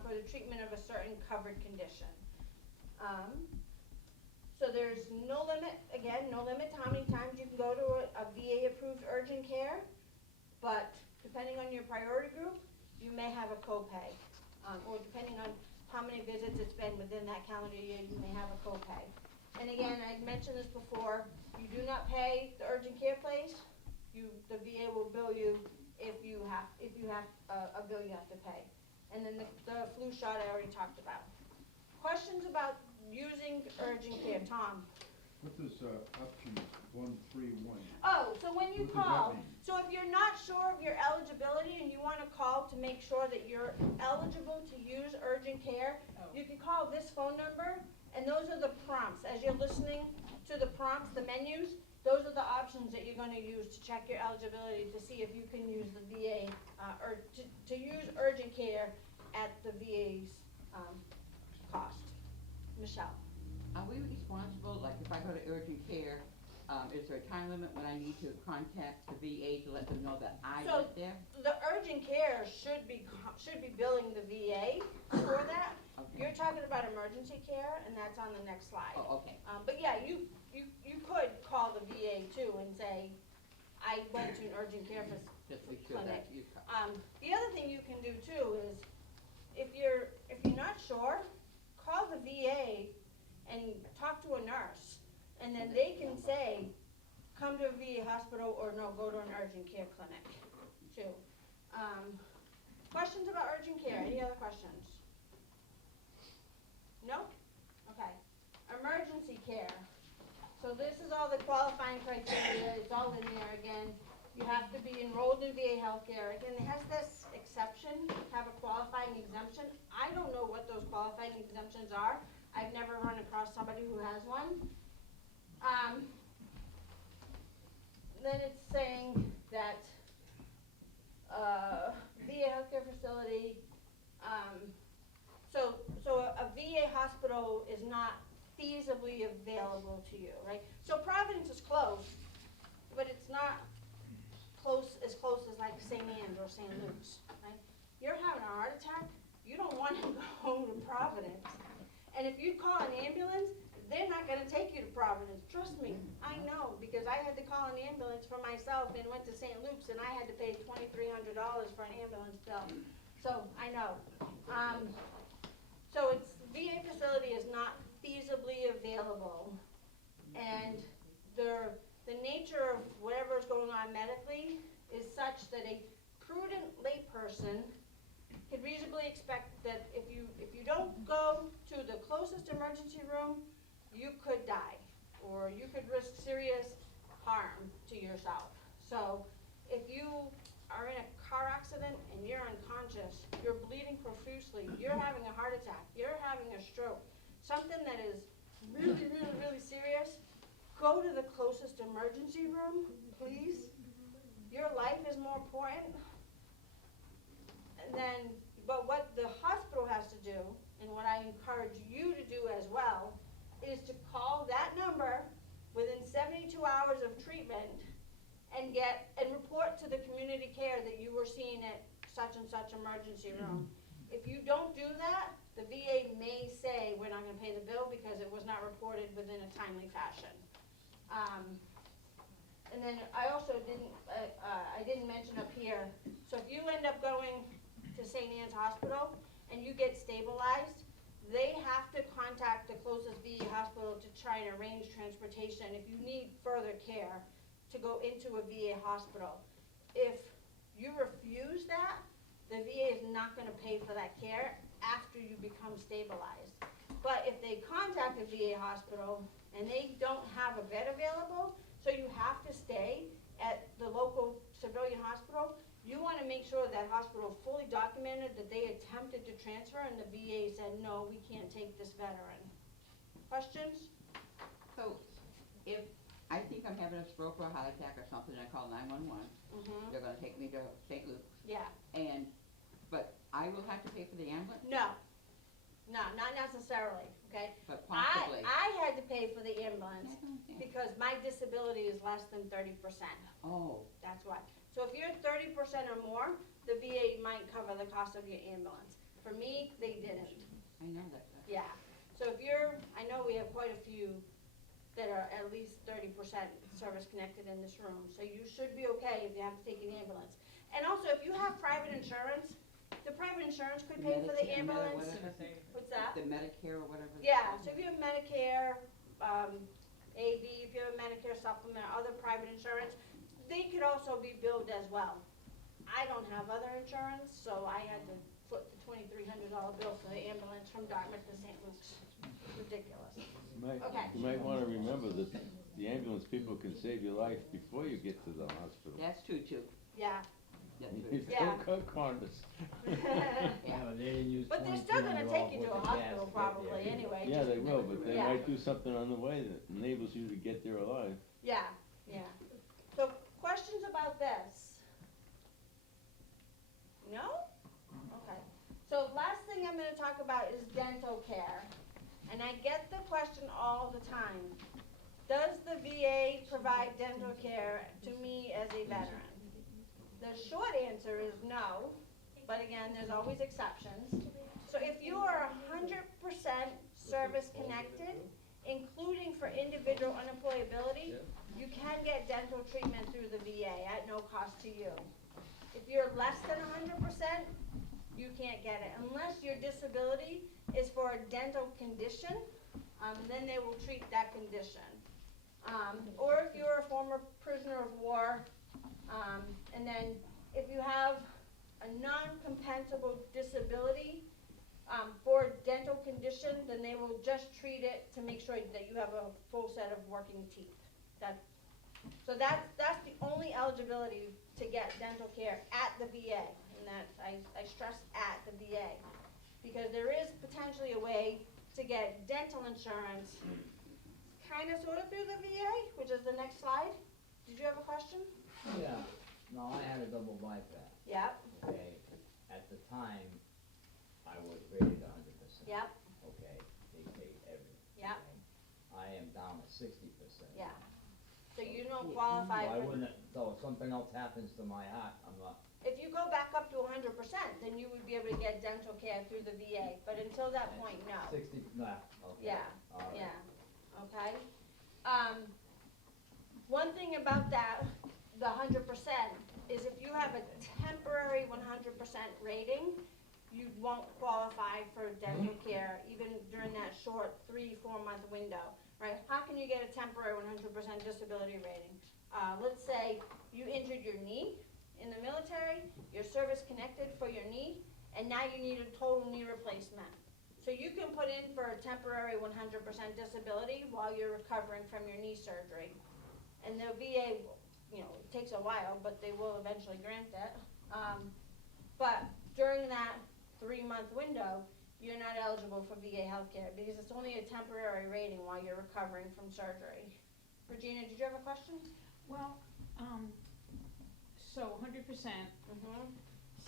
for the treatment of a certain covered condition. So there's no limit, again, no limit to how many times you can go to a VA-approved urgent care, but depending on your priority group, you may have a copay. Or depending on how many visits it's been within that calendar year, you may have a copay. And again, I mentioned this before, you do not pay the urgent care place. The VA will bill you if you have a bill you have to pay. And then the flu shot I already talked about. Questions about using urgent care, Tom? What does, option 131? Oh, so when you What does that call, mean? so if you're not sure of your eligibility and you wanna call to make sure that you're eligible to use urgent care, Oh. you can call this phone number, and those are the prompts. As you're listening to the prompts, the menus, those are the options that you're gonna use to check your eligibility to see if you can use the VA, or to use urgent care at the VA's, cost. Michelle? Are we responsible, like if I go to urgent care, is there a time limit when I need to contact the VA to let them know that I So- went there? The urgent care should be billing the VA for that. Okay. You're talking about emergency care, and that's on the next slide. Oh, okay. But yeah, you could call the VA too and say, I went to an urgent care Just to be sure clinic. that you cover. The other thing you can do too is, if you're not sure, call the VA and talk to a nurse, and then they can say, come to a VA hospital, or no, go to an urgent care clinic too. Questions about urgent care? Any other questions? No? Okay. Emergency care. So this is all the qualifying criteria, it's all in there again. You have to be enrolled in VA healthcare. Again, it has this exception, have a qualifying exemption. I don't know what those qualifying exemptions are. I've never run across somebody who has one. Then it's saying that, VA healthcare facility, so a VA hospital is not feasibly available to you, right? So Providence is close, but it's not as close as like St. Anne's or St. Luke's, right? You're having a heart attack, you don't want to go to Providence. And if you call an ambulance, they're not gonna take you to Providence, trust me, I know, because I had to call an ambulance for myself and went to St. Luke's and I had to pay $2,300 for an ambulance bill, so I know. So it's, VA facility is not feasibly available, and the nature of whatever is going on medically is such that a prudent layperson could reasonably expect that if you don't go to the closest emergency room, you could die, or you could risk serious harm to yourself. So if you are in a car accident and you're unconscious, you're bleeding profusely, you're having a heart attack, you're having a stroke, something that is really, really, really serious, go to the closest emergency room, please. Your life is more important. And then, but what the hospital has to do, and what I encourage you to do as well, is to call that number within 72 hours of treatment and report to the community care that you were seen at such and such emergency room. If you don't do that, the VA may say, we're not gonna pay the bill because it was not reported within a timely fashion. And then I also didn't mention up here, so if you end up going to St. Anne's Hospital and you get stabilized, they have to contact the closest VA hospital to try and arrange transportation if you need further care to go into a VA hospital. If you refuse that, the VA is not gonna pay for that care after you become stabilized. But if they contact a VA hospital and they don't have a bed available, so you have to stay at the local civilian hospital, you wanna make sure that hospital fully documented that they attempted to transfer and the VA said, no, we can't take this veteran. Questions? So, if having a stroke or a heart attack or something, I call 911. Mhm. They're gonna take me to St. Luke's, Yeah. but I will have to pay for the ambulance, No, not necessarily, okay? but possibly. I had to pay for the ambulance Yeah, I don't understand. because my disability is less than 30%. Oh, That's why. So if you're 30% or more, the VA might cover the cost of your ambulance. For me, they didn't. I know that. Yeah. So if you're, I know we have quite a few that are at least 30% service connected in this room. So you should be okay if you have to take an ambulance. And also, if you have private insurance, the private insurance could pay for the Medicare, ambulance. whatever. What's that? The Medicare or whatever. Yeah, so if you have Medicare, AV, if you have Medicare supplement, other private insurance, they could also be billed as well. I don't have other insurance, so I had to foot the $2,300 bill for the ambulance from Dartmouth to St. Luke's. Ridiculous. Okay. You might wanna remember that the ambulance people can save your life before you get to the hospital. That's true too. Yeah. That's true. You Yeah. don't cut corners. Yeah. they didn't use But they're still gonna take you to a hospital probably anyway. Yeah, just- they will, but they Yeah. might do something on the way that enables you to get there alive. Yeah, yeah. So questions about this? No? Okay. So last thing I'm gonna talk about is dental care. And I get the question all the time. Does the VA provide dental care to me as a veteran? The short answer is no, but again, there's always exceptions. So if you are 100% service connected, including for individual unemployability, you can get dental treatment through the VA at no cost to you. If you're less than 100%, you can't get it unless your disability is for a dental condition, then they will treat that condition. Or if you're a former prisoner of war, and then if you have a non-compensable disability for a dental condition, then they will just treat it to make sure that you have a full set of working teeth. So that's the only eligibility to get dental care at the VA, and that I stress at the VA, because there is potentially a way to get dental insurance, kind of sort of through the VA, which is the next slide. Did you have a question? Yeah, no, I had a double bypass, Yep, okay? At the time, I was rated 100%. yep, Okay, they paid everything. Yep. okay? I am down to 60%. yeah. So you don't qualify So I for, wouldn't, so if something else happens to my heart, I'm not, if you go back up to 100%, then you would be able to get dental care through the VA, but until that point, no. 60, nah, okay. Yeah, all right. yeah, okay? One thing about that, the 100%, is if you have a temporary 100% rating, you won't qualify for dental care, even during that short 3-4 month window, right? How can you get a temporary 100% disability rating? Let's say you injured your knee in the military, you're service connected for your knee, and now you need a total knee replacement. So you can put in for a temporary 100% disability while you're recovering from your knee surgery. And the VA, it takes a while, but they will eventually grant it. But during that 3-month window, you're not eligible for VA healthcare because it's only a temporary rating while you're recovering from surgery. Regina, did you have a question? Well, so 100%, Mm-hmm.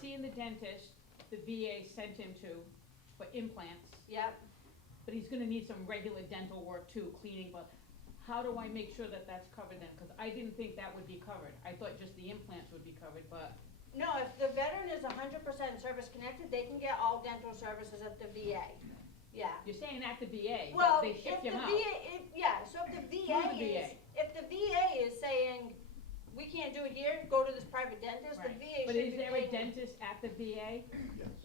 seeing the dentist, the VA sent him to for implants, Yep. but he's gonna need some regular dental work too, cleaning, but how do I make sure that that's covered then? Because I didn't think that would be covered. I thought just the implants would be covered, but, No, if the veteran is 100% service connected, they can get all dental services at the VA. Yeah. you're saying at the VA, Well, but they if shipped the him out. VA, so if the Through VA the is, VA. if the VA is saying, we can't do it here, go to this private dentist, the Right. VA But should is be there a paying. dentist at the VA?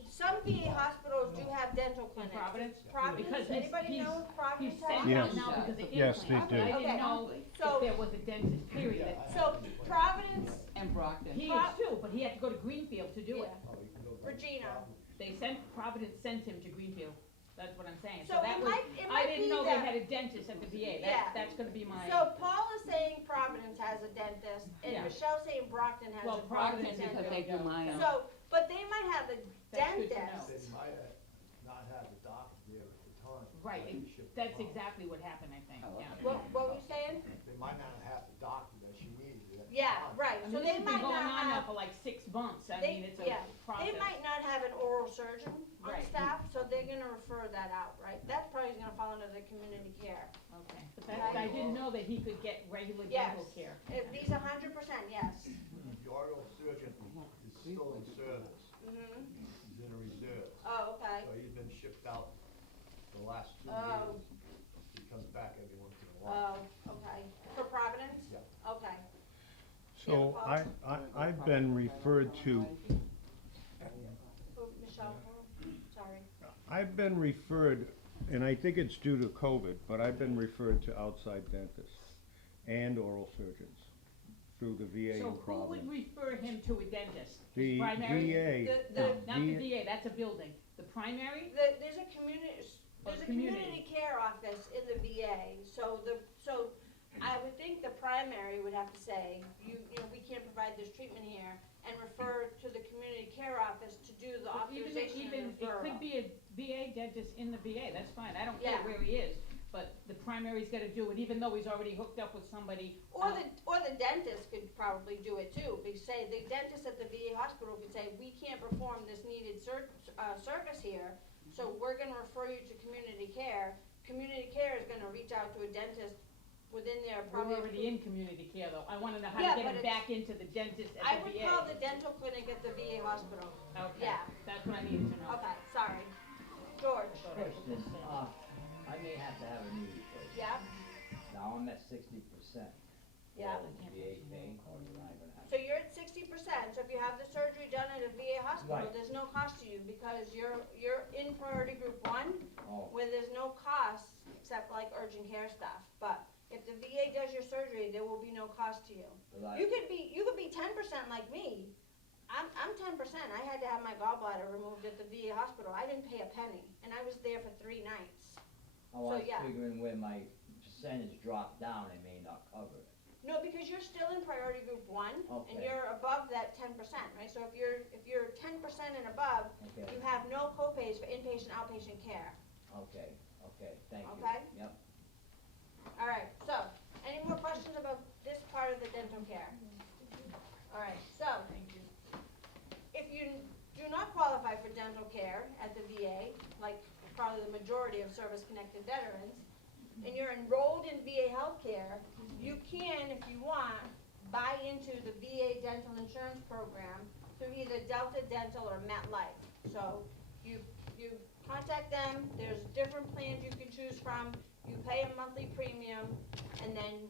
Some VA hospitals do have dental clinics. Providence? Providence, Because anybody know if he's Providence has? sent Yes. out now because of Yes, they implants. do. I Okay. didn't know So- if there was a dentist, period. So Providence, And Brockton. He is too, but he had to go to Greenfield to do it. yeah, Regina, Providence sent him to Greenfield. That's what I'm saying. So that it was, might I be didn't know that- they had a dentist at the VA. Yeah. That's gonna be my, so Paul is saying Providence has a dentist, and Yeah. Michelle's saying Brockton has Well, a Providence dentist. Because they do my, So, but they might have a That's good to dentist. know. They might have not had the doctor there at the time. right, They shipped that's them out. exactly what happened, I think, Oh, yeah. okay. What were you saying? They might not have the doctor months, I They, mean, it's a yeah, process. they might not have an oral surgeon on Right. staff, so they're gonna refer that out, right? That's probably gonna fall under the community care. Okay, but that, I didn't know that he could get regular dental Yes, care. if these 100%, yes. The oral surgeon is still in service, Mhm. he's in a reserve. Oh, okay. So he's been shipped out the last 2 Oh. years. He comes back every once in a while. Oh, okay. For Providence? Yeah. Okay. So I've been referred to, Oh, Michelle, sorry. I've been referred, and I think it's due to COVID, but I've been referred to outside dentists and oral surgeons through the VA So in who would Providence. refer him to a dentist? The Primary? VA. The- No, not the V- VA, that's a building. The primary? There's a community, Oh, there's a community. community care office in the VA, so I would think the primary would have to say, you know, we can't provide this treatment here, and refer to the community care office to do the But even, authorization even, and it referral. could be a VA dentist in the VA, that's fine, I don't care Yeah. where he is, but the primary's gotta do it, even though he's already hooked up with somebody. Or the dentist could probably do it too, because say, the dentist at the VA hospital could say, we can't perform this needed service here, so we're gonna refer you to community care. Community care is gonna reach out to a dentist within their We're probably. already in community care though, I wanna know how Yeah, to get but him it's- back into the dentist I at the would VA. call the dental clinic at the VA hospital. Okay, yeah. that's what I needed to know. Okay, sorry. George? Question, I may have to have a knee replacement. Yeah, Now I'm at 60%. yeah. Will the VA pay, or am I gonna have? So you're at 60%, so if you have the surgery done at a VA hospital, Right. there's no cost to you, because you're in priority group 1, Oh, where there's no costs, except like urgent care stuff. But if the VA does your surgery, there will be no cost to you. but I- You could be 10% like me. I'm 10%. I had to have my gallbladder removed at the VA hospital. I didn't pay a penny, and I was there for 3 nights. oh, I was yeah. figuring where my percentage dropped down, it may not cover it. No, because you're still in priority group 1, and Okay. you're above that 10%, right? So if you're 10% and above, Okay, you have no copays for inpatient, outpatient care. okay, thank you. Okay. Yep. All right, so, any more questions about this part of the dental care? All right, so, Thank you. if you do not qualify for dental care at the VA, like probably the majority of service-connected veterans, and you're enrolled in VA healthcare, you can, if you want, buy into the VA dental insurance program through either Delta Dental or MetLife. So you contact them, there's different plans you can choose from, you pay a monthly premium, and then,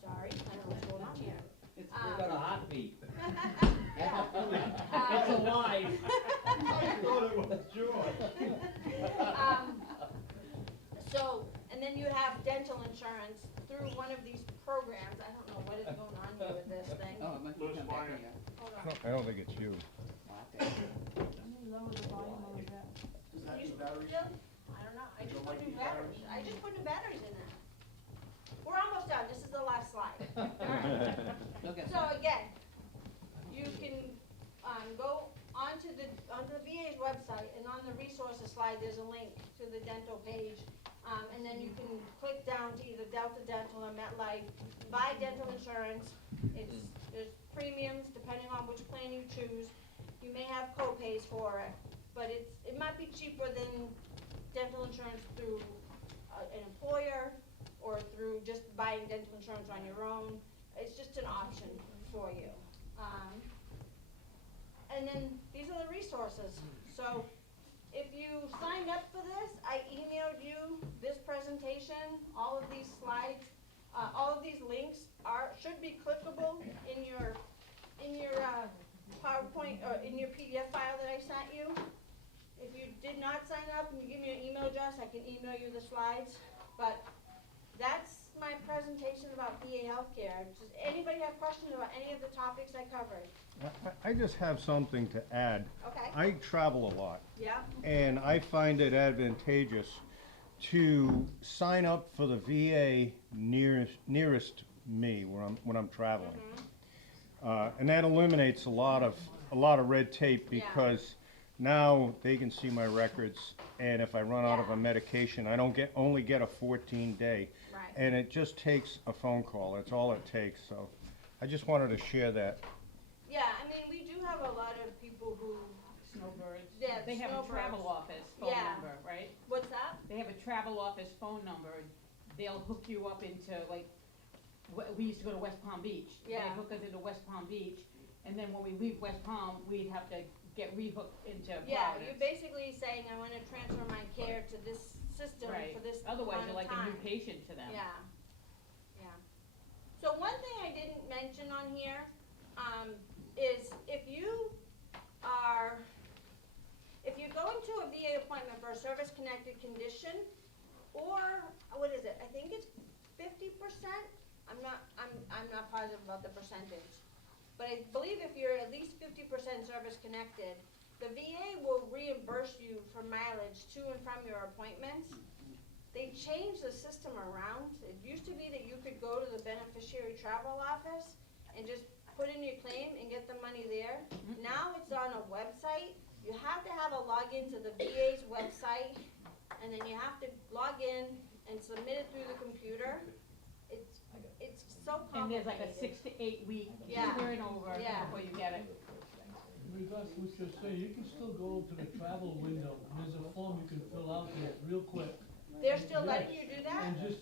sorry, I don't know what's going on here. It's, we got a heartbeat. Yeah. It's alive. I thought it was George. So, and then you have dental insurance through one of these programs. I don't know what is going on here with this thing. Oh, it must be come back here. Hold on. I don't think it's you. Lower the volume on that. Does that You need batteries? still? I don't know. I just don't put like new these batteries. batteries? I just put new batteries in there. We're almost done. This is the last slide. All right. Look at So again, you can, go onto the VA's website, and on the resources slide, there's a link to the dental page. And then you can click down to either Delta Dental or MetLife, buy dental insurance. There's premiums depending on which plan you choose. You may have co-pays for it, but it might be cheaper than dental insurance through an employer or through just buying dental insurance on your own. It's just an option for you. And then these are the resources. So if you signed up for this, I emailed you this presentation, all of these slides, all of these links should be clickable in your PowerPoint or in your PDF file that I sent you. If you did not sign up and you give me your email address, I can email you the slides. But that's my presentation about VA healthcare. Does anybody have questions about any of the topics I covered? I just have something to add. Okay. I travel a lot, Yeah? and I find it advantageous to sign up for the VA nearest me when I'm traveling. And that eliminates a lot of red tape, Yeah. because now they can see my records, and if I run out of a medication, I don't only get a 14-day. Right. And it just takes a phone call. That's all it takes. So I just wanted to share that have a lot of people who, Snowbirds. Yeah, They have a travel snowbirds. office phone Yeah. number, right? what's that? They have a travel office phone number, and they'll hook you up into, like, we used to go to West Palm Beach. Yeah. They'd hook us into West Palm Beach, and then when we leave West Palm, we'd have to get rehooked into Yeah, Providence. you're basically saying, I wanna transfer my care to this system Right. for this Otherwise, amount you're of like a new time. patient to them. Yeah, yeah. So one thing I didn't mention on here, is if you go into a VA appointment for a service-connected condition, or, what is it, I think it's 50%? I'm not positive about the percentage. But I believe if you're at least 50% service-connected, the VA will reimburse you for mileage to and from your appointments. They changed the system around. It used to be that you could go to the beneficiary travel office and just put in your claim and get the money there. Now it's on a website. You have to have a login to the VA's website, and then you have to log in and submit it through the computer. It's so And there's complicated. like a 6 to 8 week Yeah. turn over Yeah. before you get it. In regards to what you're saying, you can still go to the travel window, and there's a form you can fill out there real quick. They're still letting you do that? And just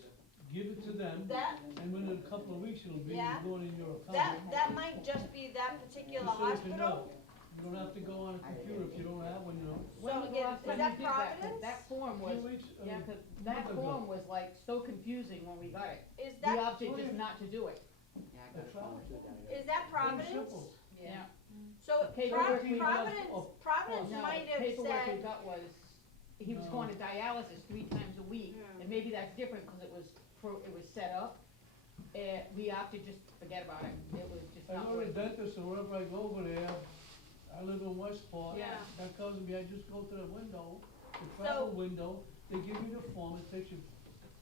give it to them, That, and within a couple of weeks, it'll be Yeah. going in your account. that might just be that particular Just so you can hospital. know. You don't have to go on a computer if you don't have one, you know. When was the again, last is time that you did that? 'Cause Providence? that form was, Few weeks, yeah, 'cause month that ago. form was like so confusing when we got it. Is We that, opted just not to do it. Yeah, I got a phone too down there. is that Very Providence? simple. Yeah. So Paperwork we got Providence No, might the have paperwork we said, got was, he was No. going to dialysis 3 times a week, Hmm. and maybe that's different, cause it was set up. We opted just forget about it, it was just I not know worth the it. dentist, or wherever I go over there, I live in Westport. Yeah. That tells me I just go to the window, the travel window, they give you the form, it takes you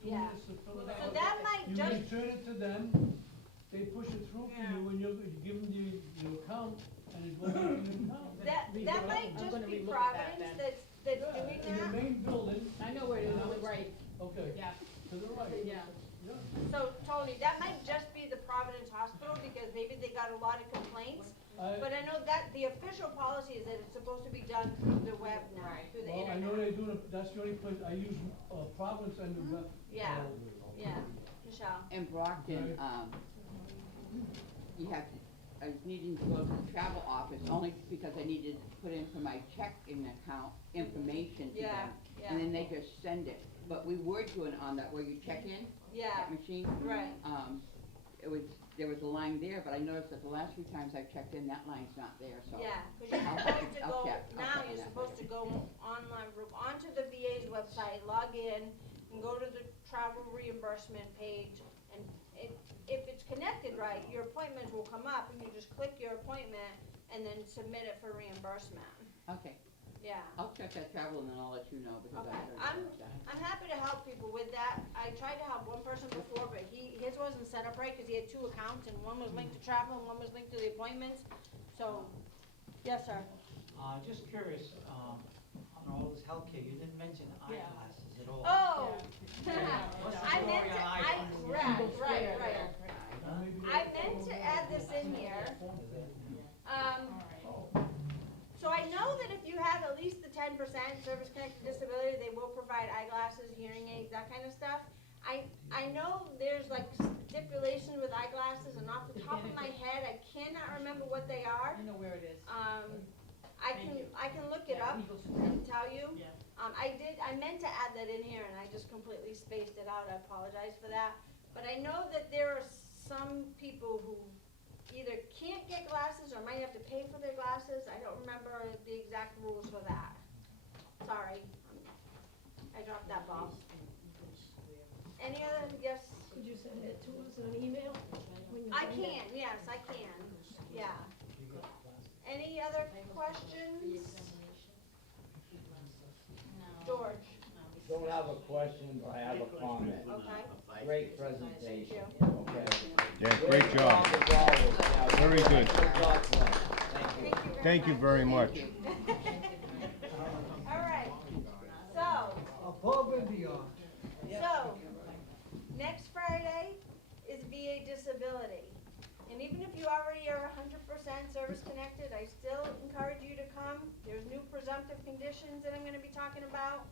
2 Yeah. minutes to fill it so out. that might You just, return it to them, they push it through for Yeah. you, and you give them the account, and it goes into your account. that might I'm just gonna be relook at that Providence then. that's Yeah, doing in the that. main building, I know where it is on the right, okay, yeah, to the right. yeah. Yeah. So Tony, that might just be the Providence Hospital, because maybe they got a lot of complaints. But I know that the official policy is that it's supposed to be done through the web now, Right. through the Well, I internet. know they do, that's the only place, I use, Providence and New Bedford. Yeah. Yeah, Michelle. In Brockton, you have to, I was needing to go to the travel office only because I needed to put in for my checking account information to Yeah, them. yeah. And then they just send it. But we were doing on that where you check in, Yeah, that machine. right. There was a line there, but I noticed that the last 3 times I've checked in, that line's not there, so. Yeah, cause you're I'll supposed to I'll go, check. I'll now check on you're that supposed to later. go online, onto the VA's website, log in, and go to the travel reimbursement page, and if it's connected right, your appointments will come up, and you just click your appointment, and then submit it for reimbursement, Okay, yeah. I'll check that travel and then I'll let you know because I Okay, heard about that. I'm happy to help people with that. I tried to help one person before, but his wasn't set up right, cause he had 2 accounts, and one was linked to travel, and one was linked to the appointments, so, yes, sir. Just curious, on all this healthcare, you didn't mention Yeah. eyeglasses at all. Oh, What's the I meant story to, on eyeglasses? right, Eagle Square right. there. I meant to add this in here. So I know that if you have at least the 10% service-connected disability, they will provide eyeglasses, hearing aids, that kind of stuff. I know there's like stipulations with eyeglasses, and off the top of my head, I cannot remember what they are. I know where it is. I can look it Yeah, up Eagle Square. and tell you. Yeah. I meant to add that in here, and I just completely spaced it out, I apologize for that. But I know that there are some people who either can't get glasses or might have to pay for their glasses. I don't remember the exact rules for that. Sorry, I dropped that ball. Any other, yes? Could you send it to us on email? when you I find it? can, yes, I can, yeah. Any other questions? George, Don't have a question, but I have a comment. okay? Great presentation, Thank okay? Yeah, great job. Very good. Thank you Thank you very much. All right, so, Above and beyond. So, next Friday is VA disability. And even if you already are 100% service connected, I still conditions that I'm gonna be talking about,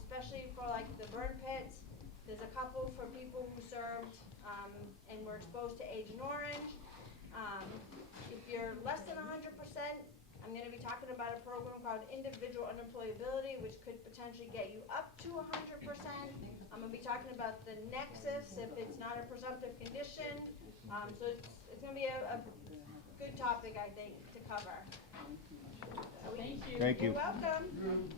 especially for like the burn pits. There's a couple for people who served, and were exposed to Agent Orange. If you're less than 100%, I'm gonna be talking about a program called Individual Unemployability, which could potentially get you up to 100%. I'm gonna be talking about the nexus, if it's not a presumptive condition. So it's gonna be a good topic, I think, to cover. So Thank you. Thank you. You're welcome.